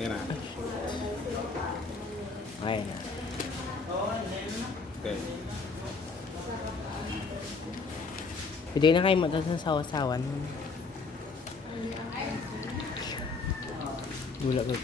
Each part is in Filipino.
Yan na. Okay na. Okay. Pwede na kayo matasang sawa-sawan. Gula ko.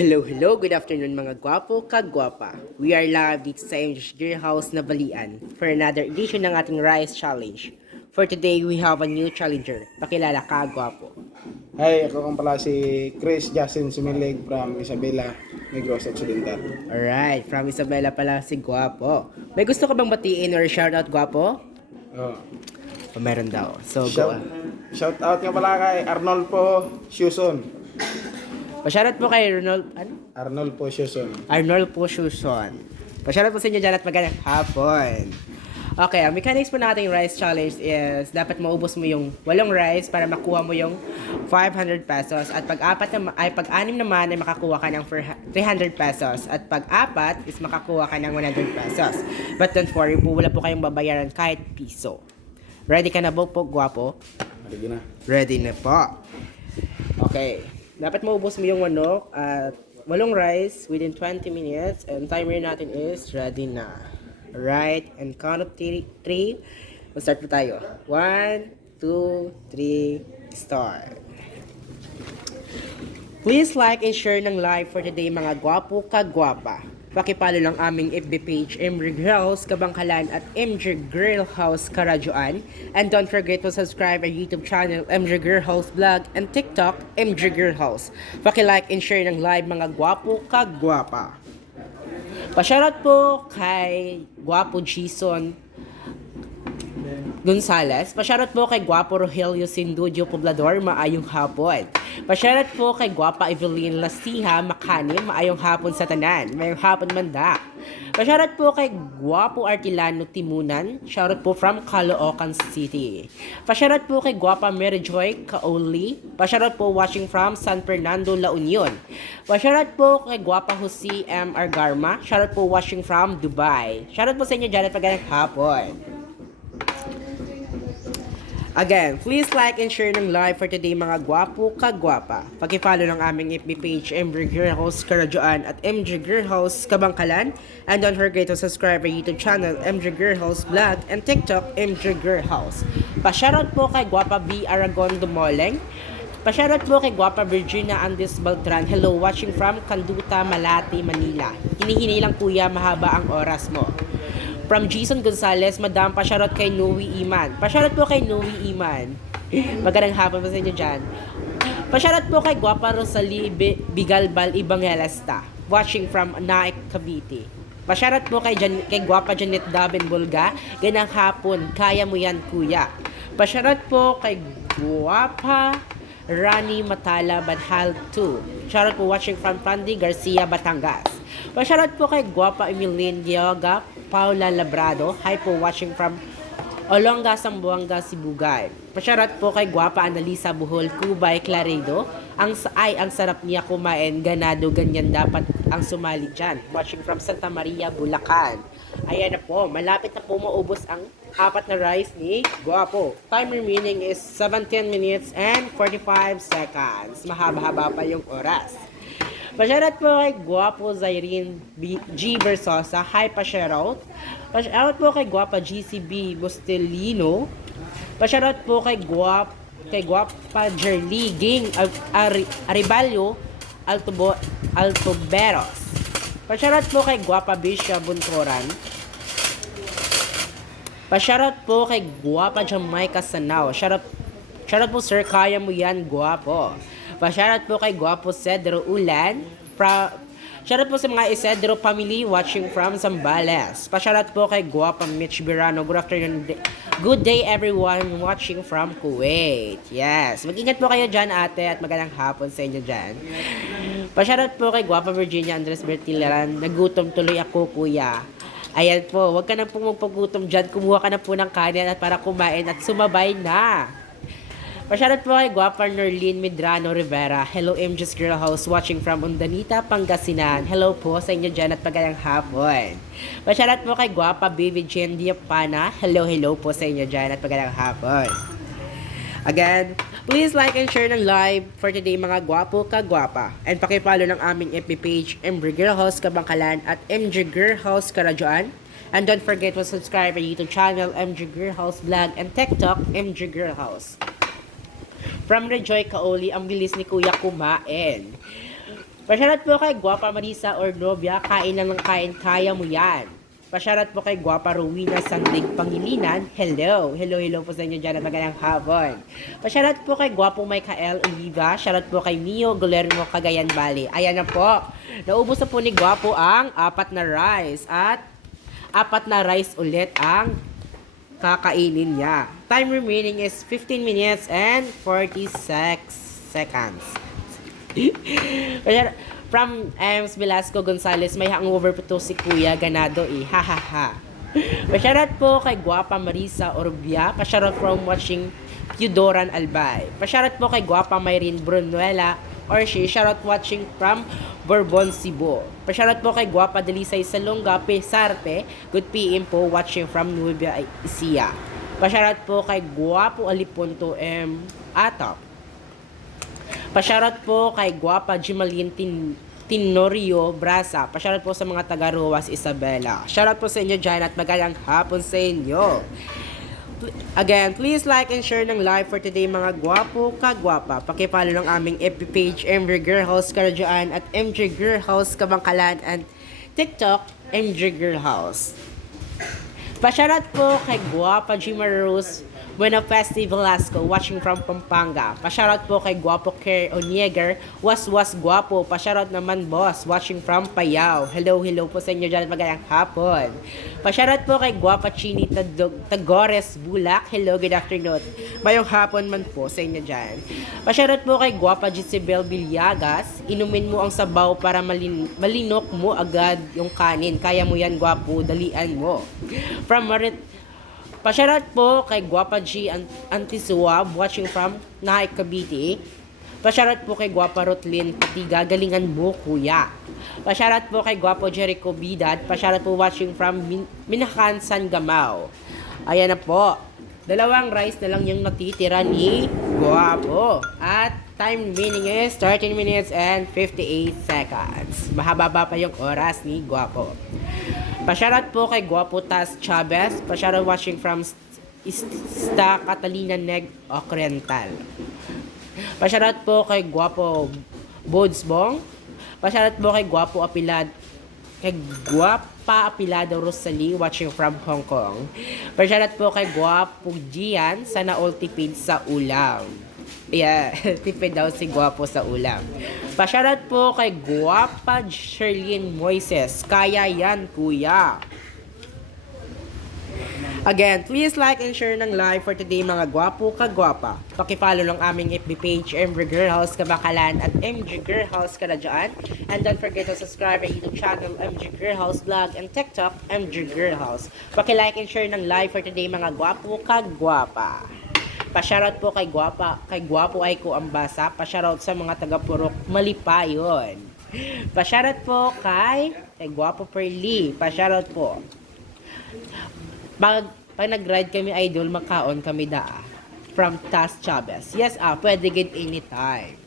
Hello, good afternoon mga gwapo, kagwapa. We are live dito sa MJ's Gear House na Balian for another edition ng ating Rice Challenge. For today, we have a new challenger. Pakilala ka, gwapo. Hi, ako kang pala si Chris Justin Sumilig from Isabela, Negros Occidental. Alright, from Isabela pala si gwapo. May gusto ka bang batiin or shoutout, gwapo? Oh. O meron daw. So, Shout, go. shout out nga pala kay Arnolfo Suson. Pa-shoutout po kay Ronald, Arnolfo Suson. Arnold po Suson. Pa-shoutout po sa inyo dyan at magandang hapon. Okay, ang mechanics po nating rice challenge is dapat maubos mo yung 8 rice para makuha mo yung 500 pesos. At pag-anim naman ay makakuha ka ng 300 pesos. At pag-apat is makakuha ka ng 100 pesos. But don't worry po, wala po kayong babayaran kahit piso. Ready ka na po, gwapo? Ready na. Ready na po. Okay. Dapat maubos mo yung manok at 8 rice within 20 minutes. And timer natin is ready na. Alright, and count of 3. Mag-start po tayo. 1, 2, 3, start. Please like and share ng live for today mga gwapo kagwapa. Pakipalo lang aming FB page MJ Girl House Kabangkalan at MJ Girl House Karadyoan. And don't forget to subscribe our YouTube channel MJ Girl House Vlog and TikTok MJ Girl House. Paki-like and share ng live mga gwapo kagwapa. Pa-shoutout po kay Gwapo Jason Gonzales. Pa-shoutout po kay Gwapo Rogelio Sindudio Poblador, maayong hapon. Pa-shoutout po kay Gwapa Evelyn Lasiha Makanim, maayong hapon sa tanan. Maayong hapon manda. Pa-shoutout po kay Gwapo Artilano Timunan, shoutout po from Caloocan City. Pa-shoutout po kay Gwapa Mary Joy Kaoli. Pa-shoutout po watching from San Fernando, La Union. Pa-shoutout po kay Gwapa Jose M. Argarma, shoutout po watching from Dubai. Shoutout po sa inyo dyan at pagandang hapon. Again, please like and share ng live for today mga gwapo kagwapa. Paki-follow ng aming FB page MJ Girl House Karadyoan at MJ Girl House Kabangkalan. And don't forget to subscribe our YouTube channel MJ Girl House Vlog and TikTok MJ Girl House. Pa-shoutout po kay Gwapa B. Aragon Dumoleng. Pa-shoutout po kay Gwapa Virginia Andis Baltran. Hello, watching from Canduta, Malate, Manila. Hinihini lang kuya, mahaba ang oras mo. From Jason Gonzales, Madam, pa-shoutout kay Noe Iman. Pa-shoutout po kay Noe Iman. Magandang hapon po sa inyo dyan. Pa-shoutout po kay Gwapa Rosalie Bigalbal Ibangelasta, watching from Naik, Cavite. Pa-shoutout po kay Gwapa Janet Daben Bulga. Ganang hapon, kaya mo yan kuya. Pa-shoutout po kay Gwapa Rani Matala Badhal 2. Shoutout po watching from Pandy Garcia, Batangas. Pa-shoutout po kay Gwapa Emilien Yoga Paula Labrado. Hi po, watching from Olonga, Sambuanga, Sibugay. Pa-shoutout po kay Gwapa Analisa Buhol, Cubay, Claredo. Ang sarap niya kumain, ganado, ganyan dapat ang sumali dyan. Watching from Santa Maria, Bulacan. Ayan na po, malapit na po maubos ang 4 na rice ni Gwapo. Time remaining is 17 minutes and 45 seconds. Mahaba-haba pa yung oras. Pa-shoutout po kay Gwapo Zairine G. Versosa. Hi, pa-shoutout. Pa-shoutout po kay Gwapa GCB Bustelino. Pa-shoutout po kay Gwapa Jerly Ging Aribalyo Altoberos. Pa-shoutout po kay Gwapa Bisha Buntoran. Pa-shoutout po kay Gwapa Jamaica Sanao. Shoutout po sir, kaya mo yan, Gwapo. Pa-shoutout po kay Gwapo Cedro Ulan Shoutout po sa mga Isidro family watching from Zambales. Pa-shoutout po kay Guapa Mitch Birano. Good afternoon. Good day everyone watching from Kuwait. Yes. Mag-ingat po kayo dyan ate at magandang hapon sa inyo dyan. Pa-shoutout po kay Guapa Virginia Andres Bertilaran. Nagutom tuloy ako kuya. Ayan po. Huwag ka na pong magpagutom dyan. Kumuha ka na po ng kanin at para kumain at sumabay na. Pa-shoutout po kay Guapa Norlene Medrano Rivera. Hello MJ's Girl House watching from Undanita, Pangasinan. Hello po sa inyo dyan at magandang hapon. Pa-shoutout po kay Guapa Baby Jen Diapana. Hello po sa inyo dyan at magandang hapon. Again, please like and share ng live for today mga gwapo ka-gwapa. And pakipollow ng aming FB page MJ Girl House Kabangkalan at MJ Girl House Karadyoan. And don't forget to subscribe our YouTube channel MJ Girl House Vlog and TikTok MJ Girl House. From Rejoy Kaoli, ang bilis ni Kuya kumain. Pasyarat po kay Guapa Marisa or Novia, kain lang ng kain, kaya mo yan. Pasyarat po kay Guapa Rowena Sandig Pangilinan, hello po sa inyo dyan at magandang hapon. Pasyarat po kay Guapong Michael Oliva, syarat po kay Mio Guillermo Cagayan Valley. Ayan na po, naubos na po ni Guapo ang 4 na rice at 4 na rice ulit ang kakainin niya. Time remaining is 15 minutes and 46 seconds. From Ems Velasco Gonzalez, may hangover po to si Kuya Ganado eh. Ha ha ha. Pasyarat po kay Guapa Marisa Orbia. Pasyarat from watching Eudoran Albay. Pasyarat po kay Guapa Mayrin Brunuela or she shoutout watching from Bourbon, Cebu. Pasyarat po kay Guapa Delisay Salonga Pesarte. Good PM po watching from Nueva Ecija. Pasyarat po kay Guapo Aliponto M. Atop. Pasyarat po kay Guapa Jimalin Tinorio Brasa. Pasyarat po sa mga taga Ruas Isabela. Shoutout po sa inyo dyan at magandang hapon sa inyo. Again, please like and share ng live for today mga gwapo ka-gwapa. Pakipollow ng aming FB page MJ Girl House Karadyoan at MJ Girl House Kabangkalan and TikTok MJ Girl House. Pasyarat po kay Guapa Jima Rose Buena Festi Velasco watching from Pampanga. Pasyarat po kay Guapo Care Onieger Was Guapo. Pasyarat naman boss watching from Payao. Hello po sa inyo dyan at magandang hapon. Pasyarat po kay Guapa Chini Tagores Bulak. Hello, good afternoon. Mayong hapon man po sa inyo dyan. Pasyarat po kay Guapa Jezebel Bilyagas. Inumin mo ang sabaw para malinok mo agad yung kanin. Kaya mo yan Guapo, dalian mo. From Pasyarat po kay Guapa G Antisuab watching from Nahay Cavite. Pasyarat po kay Guapa Rotlin Patiga, galingan mo kuya. Pasyarat po kay Guapo Jericho Bidad. Pasyarat po watching from Minakan, San Gamao. Ayan na po. 2 rice na lang yung natitira ni Guapo. At time remaining is 13 minutes and 58 seconds. Mahaba pa yung oras ni Guapo. Pasyarat po kay Guapo Tas Chavez. Pasyarat watching from Ista Catalina Neg Occidental. Pasyarat po kay Guapo Bodsbong. Pasyarat po kay Guapo Guapa Apilado Rosalie watching from Hong Kong. Pasyarat po kay Guapo Gian sana all tipid sa ulam. Yeah, tipid daw si Guapo sa ulam. Pasyarat po kay Guapa Sherlyn Moises. Kaya yan, kuya. Again, please like and share ng live for today mga gwapo ka-gwapa. Pakipollow ng aming FB page MJ Girl House Kabangkalan at MJ Girl House Karadyoan. And don't forget to subscribe our YouTube channel MJ Girl House Vlog and TikTok MJ Girl House. Paki-like and share ng live for today mga gwapo ka-gwapa. Pa-shoutout po kay Guapo Aiko Ambasa. Pa-shoutout sa mga taga-Purok Malipayon. Pa-shoutout po kay Guapo Perli. Pa-shoutout po. Pag nag-ride kami idol, makaon kami from Tas Chavez. Yes, pwede get anytime.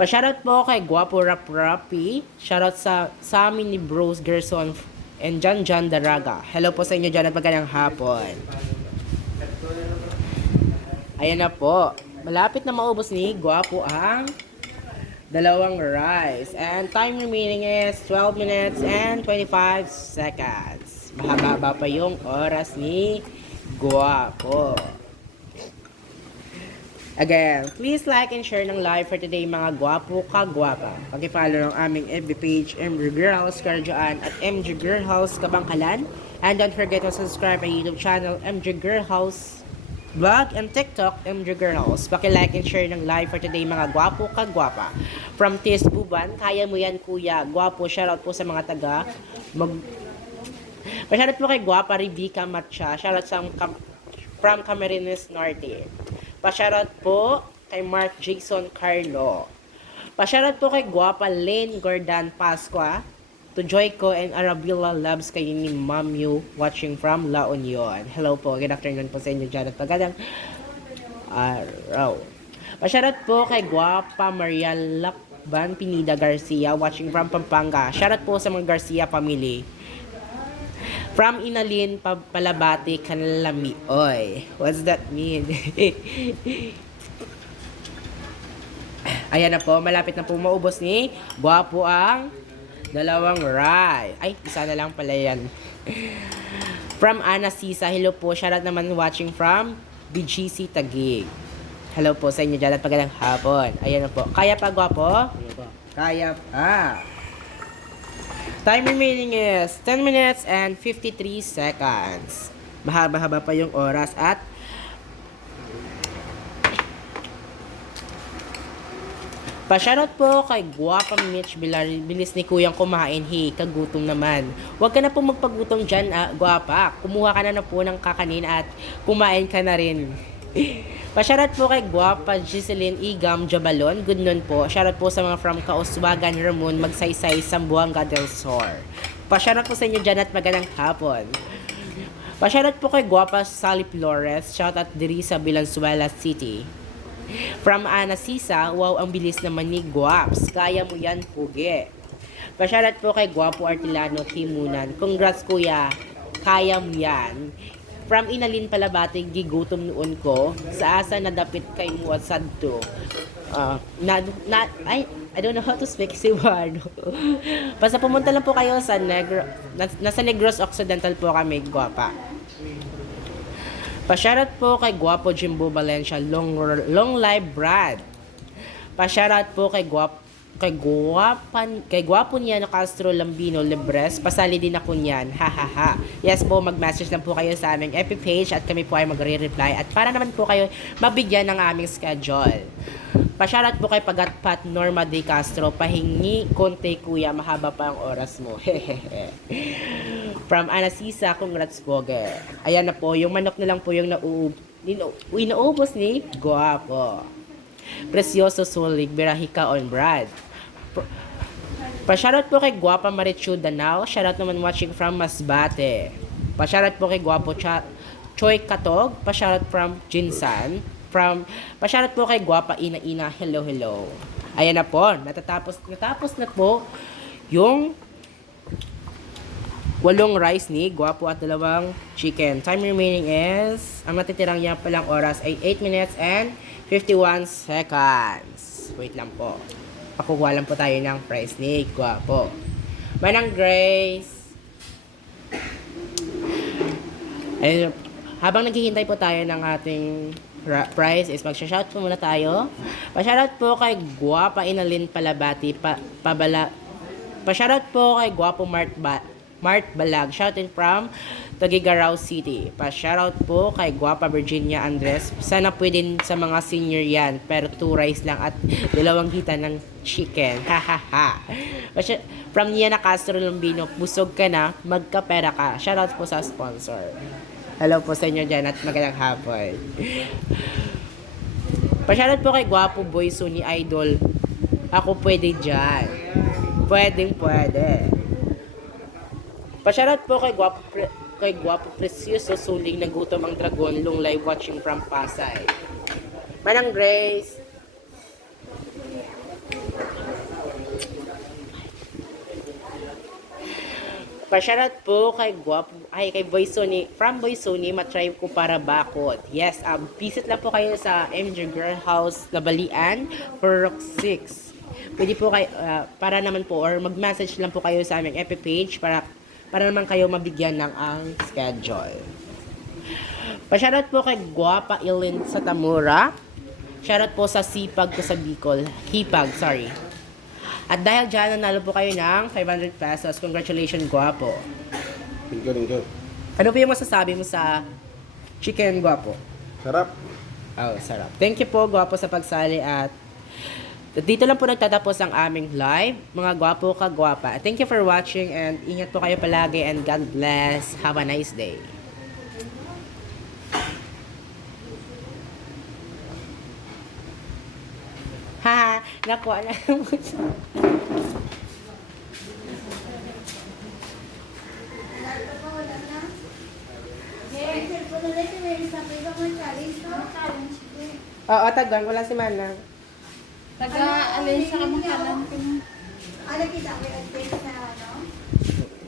Pa-shoutout po kay Guapo Rapi. Shoutout sa amin ni Bros Gerson and Jan Daraga. Hello po sa inyo dyan at magandang hapon. Ayan na po. Malapit na maubos ni Guapo ang 2 rice. And time remaining is 12 minutes and 25 seconds. Mahaba pa yung oras ni Guapo. Again, please like and share ng live for today mga gwapo kagwapa. Pag-follow ng aming FB page, MG Girlhouse Karajuan at MG Girlhouse Kabangkalan. And don't forget to subscribe my YouTube channel, MG Girlhouse Vlog and TikTok, MG Girlhouse. Paki-like and share ng live for today mga gwapo kagwapa. From Tis Buban, kaya mo yan kuya. Gwapo, shoutout po sa mga taga. Shoutout po kay Gwapa Rebecca Matcha. Shoutout from Camarines Norte. Pa-shoutout po kay Mark Jason Carlo. Pa-shoutout po kay Gwapa Lane Gordan Pasqua. To Joyco and Arabella Loves kayo ni Ma'am Yu watching from La Union. Hello po, good afternoon po sa inyo dyan at pagkadang araw. Pa-shoutout po kay Gwapa Maria Lakban Pinida Garcia watching from Pampanga. Shoutout po sa mga Garcia family. From Inalin, Palabati, Kanlami. Oy, what's that mean? Ayan na po, malapit na po maubos ni Gwapo ang dalawang rye. Ay, isa na lang pala yan. From Ana Sisa, hello po. Shoutout naman watching from BGC Taguig. Hello po sa inyo dyan at pagandang hapon. Ayan na po. Kaya pa, Gwapo? Kaya pa. Time remaining is 10 minutes and 53 seconds. Mahaba-haba pa yung oras at pa-shoutout po kay Gwapa Mitch Bilar. Bilis ni Kuyang kumain. Hey, kagutom naman. Huwag ka na po magpagutom dyan, Gwapa. Kumuha ka na po ng kakanin at kumain ka na rin. Pa-shoutout po kay Gwapa Giseline Igam Jabalon. Good noon po. Shoutout po sa mga from Kauswagan, Ramon, Magsaysay, Sambuanga del Sur. Pa-shoutout po sa inyo dyan at magandang hapon. Pa-shoutout po kay Gwapa Sally Flores. Shoutout diri sa Valenzuela City. From Ana Sisa, wow, ang bilis naman ni Gwaps. Kaya mo yan, pugi. Pa-shoutout po kay Gwapo Artilano Timunan. Congrats kuya. Kaya mo yan. From Inalin Palabati, gigutom noon ko. Sa asa nadapit kay mo at sadto. I don't know how to speak Cebuano. Basta pumunta lang po kayo sa nasa Negros Occidental po kami, Gwapa. Pa-shoutout po kay Gwapo Jimbo Valencia, long live Brad. Pa-shoutout po kay Gwapo niya na Castro Lambino Libres. Pasali din ako niyan. Ha. Yes po, mag-message lang po kayo sa aming FB page at kami po ay magre-reply. At para naman po kayo mabigyan ng aming schedule. Pa-shoutout po kay Pagatpat Norma De Castro. Pahingi konti kuya, mahaba pa ang oras mo. From Anasisa, congrats po. Ayan na po, yung manok na lang po yung naubos ni Gwapo. Precioso Sulig, Birahika on Brad. Pa-shoutout po kay Gwapa Marichu Danao. Shoutout naman watching from Masbate. Pa-shoutout po kay Gwapo Choi Katog. Pa-shoutout from Jinsan. Pa-shoutout po kay Gwapa Ina. Hello. Ayan na po. Natapos na po yung 8 rice ni Gwapo at 2 chicken. Time remaining is, ang natitirang niya palang oras ay 8 minutes and 51 seconds. Wait lang po. Pakukuha lang po tayo ng price ni Gwapo. Manang Grace. Ayun, habang naghihintay po tayo ng ating price is magsha-shout po muna tayo. Pa-shoutout po kay Gwapa Inalin Palabati. Pa-shoutout po kay Gwapo Mart Balag. Shouting from Tagigaraw City. Pa-shoutout po kay Gwapa Virginia Andres. Sana pwede sa mga senior yan. Pero 2 rice lang at 2 hita ng chicken. From Niana Castro Lombino, busog ka na, magkapera ka. Shoutout po sa sponsor. Hello po sa inyo dyan at magandang hapon. Pa-shoutout po kay Gwapo Boy Suni Idol. Ako pwede dyan. Pwede. Pa-shoutout po kay Gwapo Precioso Suling na gutom ang dragon, long live watching from Pasay. Manang Grace. Pa-shoutout po kay Boy Sony, from Boy Sony, matry ko para bakod. Yes, visit lang po kayo sa MG Girl House, Labalian, for Rock 6. Pwede po kayo, para naman po, or mag-message lang po kayo sa aming FB page para naman kayo mabigyan ng ang schedule. Pa-shoutout po kay Gwapa Ilin sa Tamura. Shoutout po sa sipag ko sa Bicol. Hipag, sorry. At dahil dyan, nanalo po kayo ng 500 pesos. Congratulations, Guwapo. Thank you. Ano po yung masasabi mo sa chicken, Guwapo? Sarap. Oh, sarap. Thank you po, Guwapo, sa pagsali at dito lang po nagtatapos ang aming live. Mga Guwapo ka, Guwapa. Thank you for watching and ingat po kayo palagi and God bless. Have a nice day. Haha, nakuha na. Oo, tagang. Wala si Manang. Taga-alin sa kamakalan ko. Ano kita ko yung taste na ano?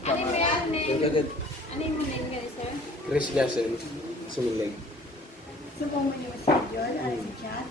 Ano mo yan, Thank you, good. Ano yung name guys, sir? Chris Jason, Sumilig. Sumo mo yung message yun, ano yung chat?